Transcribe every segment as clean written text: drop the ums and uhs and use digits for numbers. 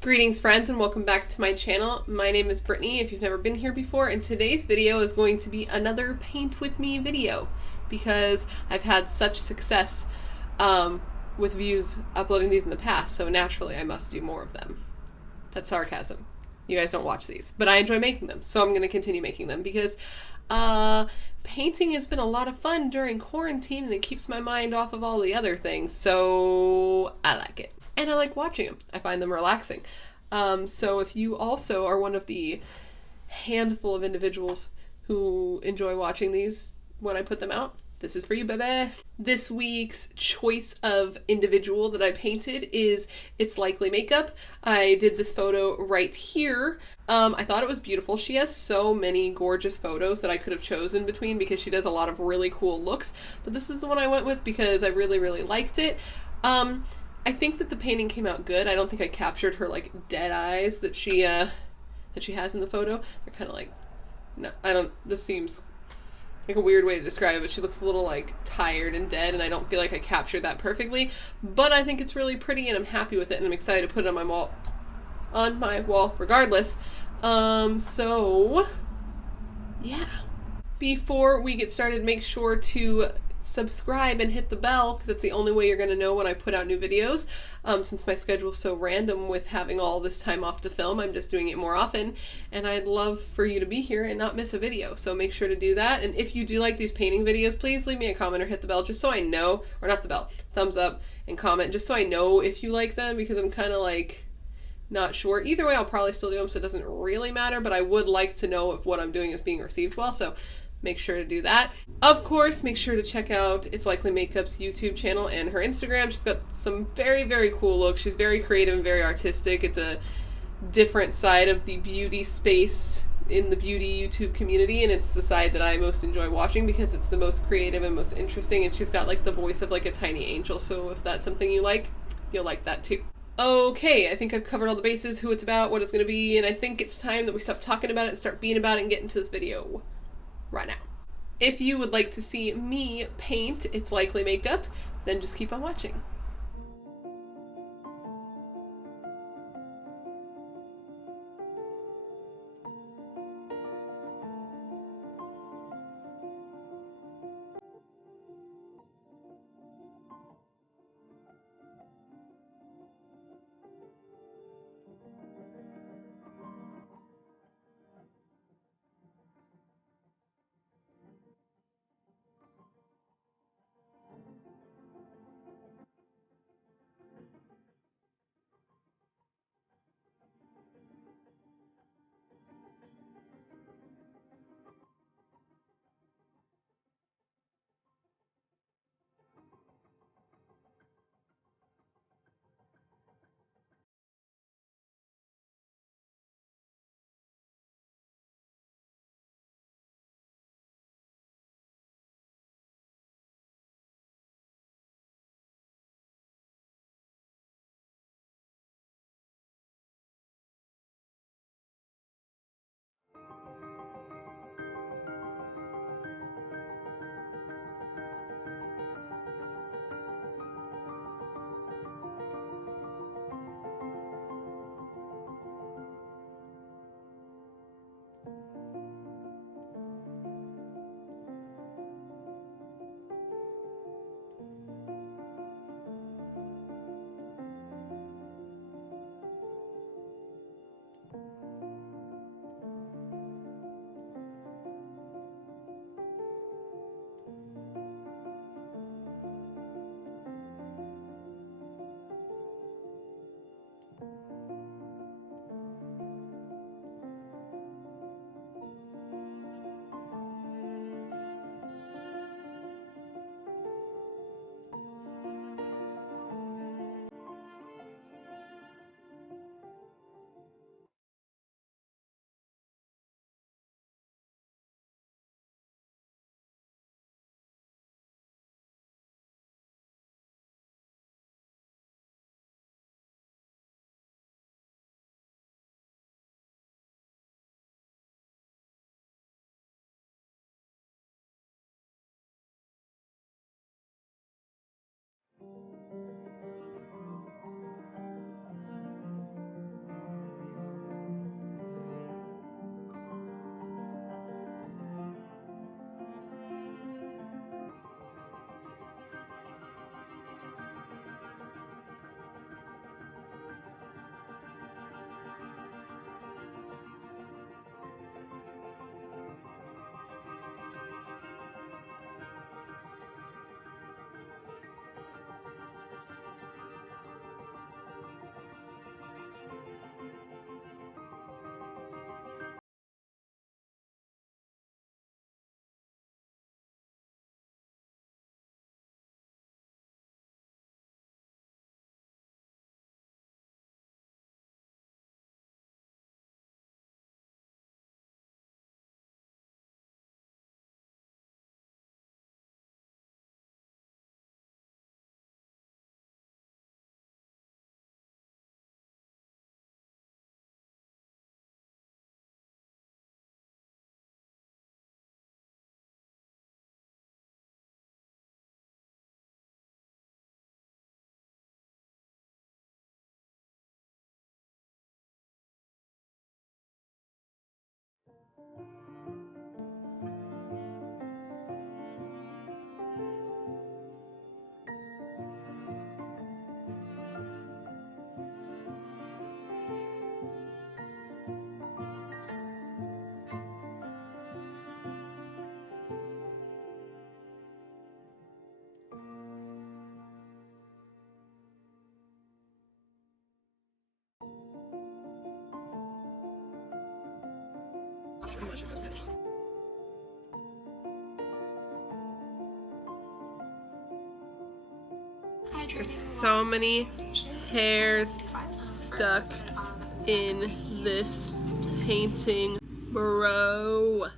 Greetings friends and welcome back to my channel. My name is Brittany if you've never been here before, and today's video is going to be another paint with me video because I've had such success with views uploading these in the past, so naturally I must do more of them. That's sarcasm. You guys don't watch these, but I enjoy making them, so I'm going to continue making them because painting has been a lot of fun during quarantine and it keeps my mind off of all the other things, so I like it. And I like watching them. I find them relaxing. So if you also are one of the handful of individuals who enjoy watching these when I put them out, this is for you, baby. This week's choice of individual that I painted is It's Likely Makeup. I did this photo right here. I thought it was beautiful. She has so many gorgeous photos that I could have chosen between because she does a lot of really cool looks, but this is the one I went with because I really, really liked it. I think that the painting came out good. I don't think I captured her like dead eyes that she has in the photo. They're kind of like, no, I don't. This seems like a weird way to describe it, but she looks a little like tired and dead, and I don't feel like I captured that perfectly. But I think it's really pretty, and I'm happy with it, and I'm excited to put it on my wall. Regardless. So yeah. Before we get started, make sure to subscribe and hit the bell because that's the only way you're going to know when I put out new videos. Since my schedule's so random with having all this time off to film, I'm just doing it more often, and I'd love for you to be here and not miss a video, so make sure to do that. And if you do like these painting videos, please leave me a comment or hit the bell just so I know, or not the bell, thumbs up and comment, just so I know if you like them, because I'm kind of like not sure. Either way, I'll probably still do them, so it doesn't really matter, but I would like to know if what I'm doing is being received well, so make sure to do that. Of course, make sure to check out It's Likely Makeup's YouTube channel and her Instagram. She's got some very, very cool looks. She's very creative and very artistic. It's a different side of the beauty space in the beauty YouTube community, and it's the side that I most enjoy watching because it's the most creative and most interesting, and she's got like the voice of like a tiny angel, so if that's something you like, you'll like that too. Okay, I think I've covered all the bases, who it's about, what it's going to be, and I think it's time that we stop talking about it and start being about it and get into this video right now. If you would like to see me paint It's Likely Makeup, then just keep on watching. There's so many hairs stuck in this painting, bro.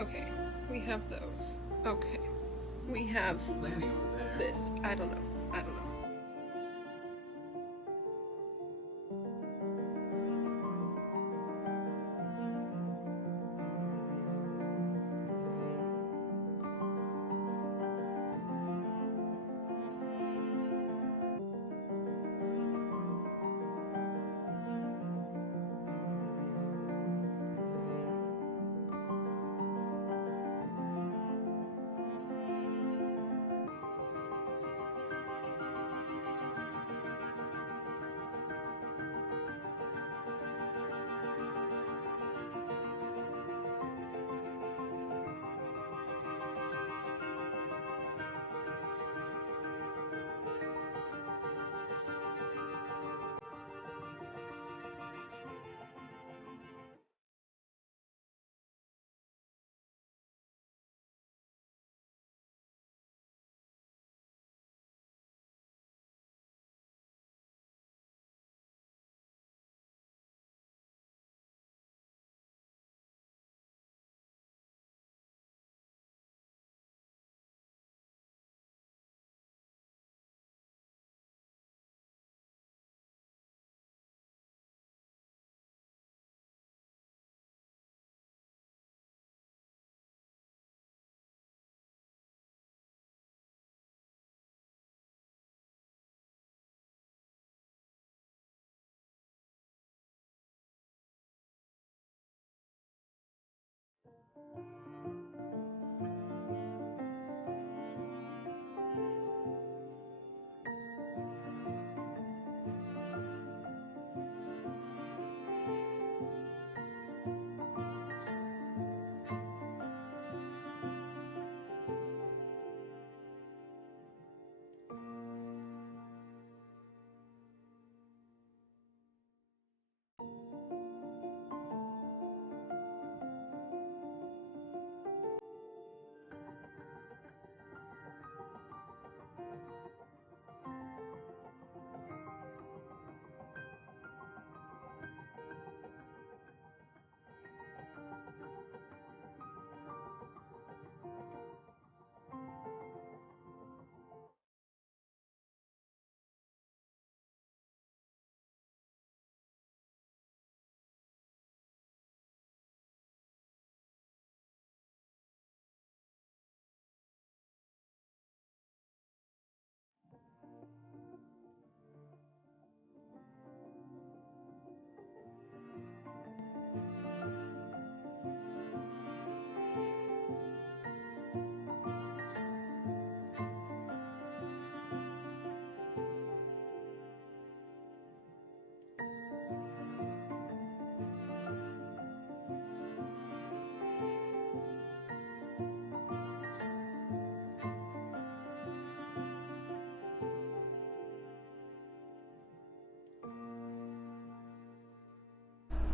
Okay, we have those. Okay, we have this. I don't know. I don't know.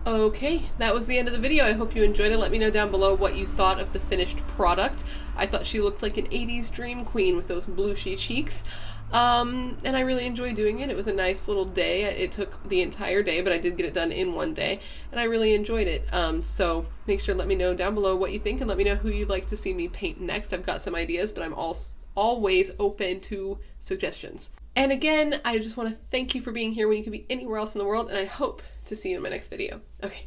Okay, that was the end of the video. I hope you enjoyed it. Let me know down below what you thought of the finished product. I thought she looked like an 80s dream queen with those blushy cheeks. And I really enjoyed doing it. It was a nice little day. It took the entire day, but I did get it done in one day, and I really enjoyed it. So make sure to let me know down below what you think, and let me know who you'd like to see me paint next. I've got some ideas, but I'm always open to suggestions. And again, I just want to thank you for being here when you could be anywhere else in the world, and I hope to see you in my next video. Okay,